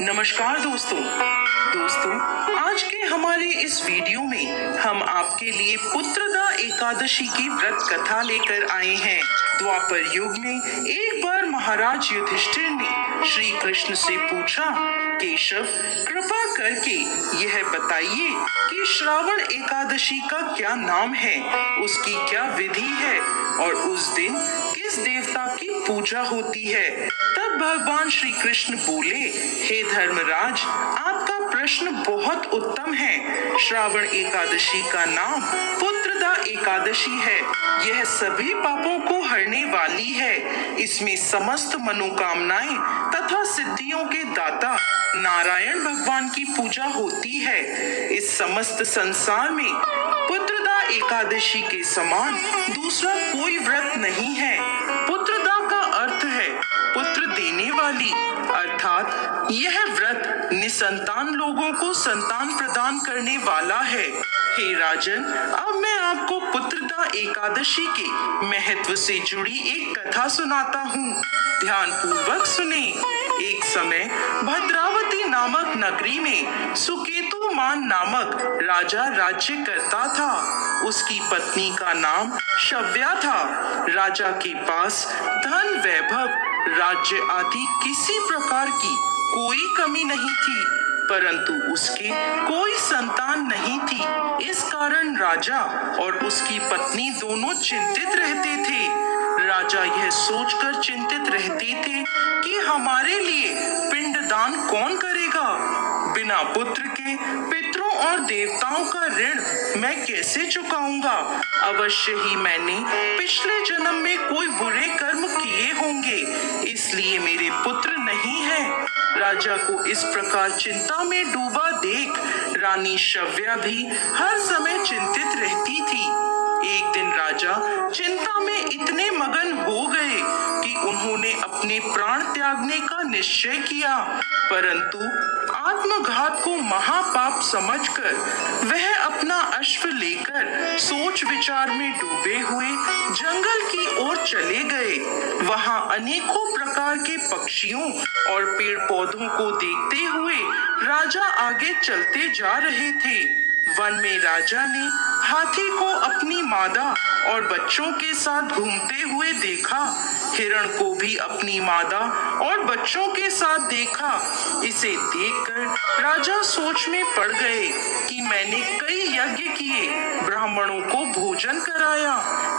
नमस्कार दोस्तों, आज के हमारे इस वीडियो में हम आपके लिए पुत्रदा एकादशी की व्रत कथा लेकर आए हैं। द्वापर युग में एक बार महाराज युधिष्ठिर ने श्री कृष्ण से पूछा, केशव, कृपा करके यह बताइए कि श्रावण एकादशी का क्या नाम है, उसकी क्या विधि है और उस दिन किस देवता की पूजा होती है। तब भगवान श्री कृष्ण बोले, हे धर्मराज, आपका प्रश्न बहुत उत्तम है। श्रावण एकादशी का नाम पुत्रदा एकादशी है। यह सभी पापों को हरने वाली है। इसमें समस्त मनोकामनाएं तथा सिद्धियों के दाता नारायण भगवान की पूजा होती है। इस समस्त संसार में पुत्रदा एकादशी के समान दूसरा कोई व्रत नहीं है। पुत्रदा का अर्थ है पुत्र देने वाली, अर्थात यह व्रत निसंतान लोगों को संतान प्रदान करने वाला है। हे राजन, अब मैं आपको पुत्रदा एकादशी के महत्व से जुड़ी एक कथा सुनाता हूँ। ध्यान पूर्वक सुने। एक समय भद्रावती नामक नगरी में सुकेतुमान नामक राजा राज्य करता था। उसकी पत्नी का नाम शव्या था। राजा के पास धन, वैभव, राज्य आदि किसी प्रकार की कोई कमी नहीं थी, परंतु उसके कोई संतान नहीं थी। इस कारण राजा और उसकी पत्नी दोनों चिंतित रहते थे। राजा यह सोचकर चिंतित रहते थे कि हमारे लिए पिंडदान कौन करेगा। बिना पुत्र के पितरों और देवताओं का ऋण मैं कैसे चुकाऊंगा। अवश्य ही मैंने पिछले जन्म में कोई बुरे कर्म किए होंगे, इसलिए मेरे पुत्र नहीं है। राजा को इस प्रकार चिंता में डूबा देख रानी शव्या भी हर समय चिंतित रहती थी। एक दिन राजा चिंता में इतने मगन हो गए कि उन्होंने अपने प्राण त्यागने का निश्चय किया, परंतु आत्मघात को महापाप समझकर वह अपना अश्व लेकर सोच विचार में डूबे हुए जंगल की ओर चले गए। वहां अनेकों प्रकार के पक्षियों और पेड़ पौधों को देखते हुए राजा आगे चलते जा रहे थे। वन में राजा ने हाथी को अपनी मादा और बच्चों के साथ घूमते हुए देखा। हिरण को भी अपनी मादा और बच्चों के साथ देखा। इसे देखकर राजा सोच में पड़ गए कि मैंने कई यज्ञ किए, ब्राह्मणों को भोजन कराया,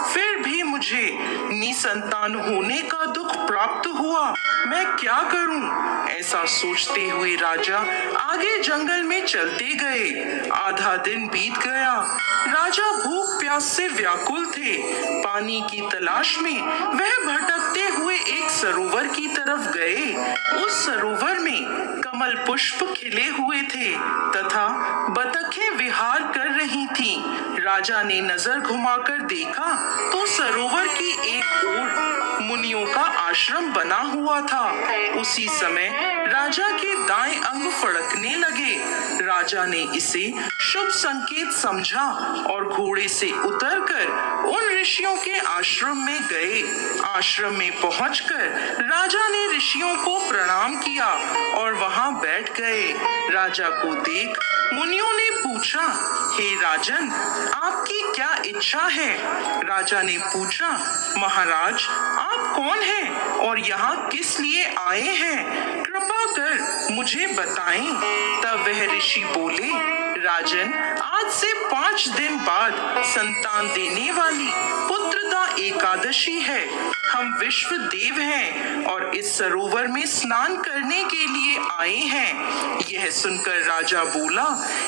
फिर भी मुझे निसंतान होने का दुख प्राप्त हुआ। मैं क्या करूं? ऐसा सोचते हुए राजा आगे जंगल में चलते गए। आधा दिन बीत गया। राजा भूख प्यास से व्याकुल थे। पानी की तलाश में वह भटकते हुए एक सरोवर की तरफ गए। उस सरोवर में कमल पुष्प खिले हुए थे तथा बतखें विहार कर रही थीं। राजा ने नजर घुमाकर देखा तो सरोवर की एक ओर मुनियों का आश्रम बना हुआ था। उसी समय राजा के दाएं अंग फड़कने लगे। राजा ने इसे शुभ संकेत समझा और घोड़े से उतरकर उन ऋषियों के आश्रम में गए। आश्रम में पहुंचकर राजा ने ऋषियों को प्रणाम किया और वहां बैठ गए। राजा को देख मुनियों ने पूछा, हे राजन, आपकी क्या इच्छा है? राजा ने पूछा, महाराज, आप कौन हैं और यहाँ किस लिए आए हैं? कृपा कर मुझे बताएं। तब वह ऋषि बोले, राजन, आज से 5 दिन बाद संतान देने वाली पुत्रदा एकादशी है। हम विश्व देव हैं और इस सरोवर में स्नान करने के लिए आए हैं। यह सुनकर राजा बोला,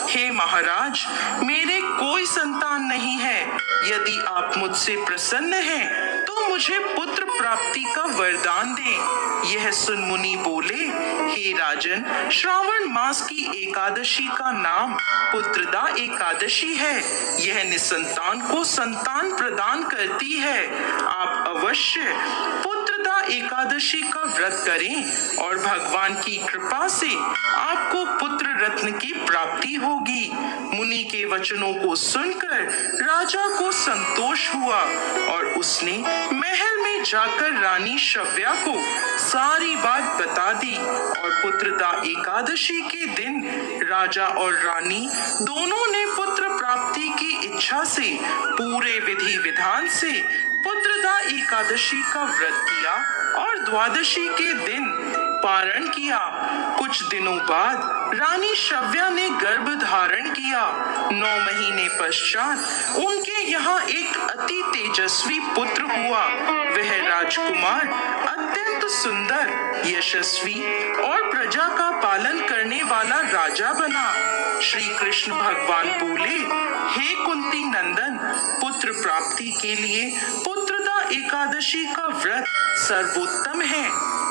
हे महाराज, मेरे कोई संतान नहीं है। यदि आप मुझसे प्रसन्न हैं तो मुझे पुत्र प्राप्ति का वरदान दें। यह सुन मुनि बोले, हे राजन, श्रावण मास की एकादशी का नाम पुत्रदा एकादशी है। यह निसंतान को संतान प्रदान करती है। आप अवश्य पुत्रदा एकादशी का व्रत करें और भगवान की कृपा से आपको पुत्र रत्न की प्राप्ति होगी। मुनि के वचनों को सुनकर राजा को संतोष हुआ और उसने महल में जाकर रानी शव्या को सारी बात बता दी और पुत्रदा एकादशी के दिन राजा और रानी दोनों ने पुत्र प्राप्ति की इच्छा से पूरे विधि विधान से पुत्रदा एकादशी का व्रत किया और द्वादशी के दिन पारण किया। कुछ दिनों बाद रानी शव्या ने गर्भ धारण किया। 9 महीने पश्चात उनके यहाँ एक अति तेजस्वी पुत्र हुआ। वह राजकुमार अत्यंत सुंदर, यशस्वी और प्रजा का पालन करने वाला राजा बना। श्री कृष्ण भगवान बोले, हे कुंती नंदन, पुत्र प्राप्ति के लिए पुत्रदा एकादशी का व्रत सर्वोत्तम है।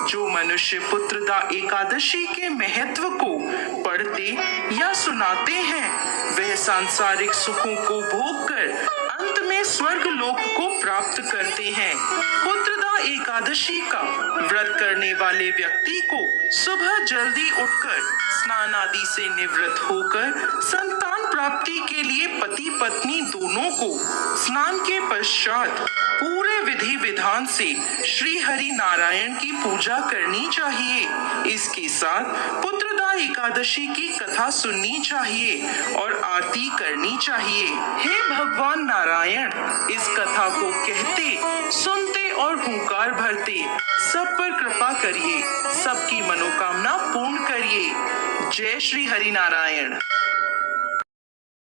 जो मनुष्य पुत्रदा एकादशी के महत्व को पढ़ते या सुनाते हैं, वह सांसारिक सुखों को भोग कर अंत में स्वर्ग लोक को प्राप्त करते हैं। पुत्रदा एकादशी का व्रत करने वाले व्यक्ति को सुबह जल्दी उठकर स्नान आदि से निवृत्त होकर संतान प्राप्ति के लिए पति पत्नी दोनों को स्नान के पश्चात पूरे विधि विधान से श्री हरि नारायण की पूजा करनी चाहिए। इसके साथ पुत्रदा एकादशी की कथा सुननी चाहिए और आरती करनी चाहिए। हे भगवान नारायण, इस कथा को कहते, सुनते और हुंकार भरते सब पर कृपा करिए, सबकी मनोकामना पूर्ण करिए। जय श्री हरि नारायण।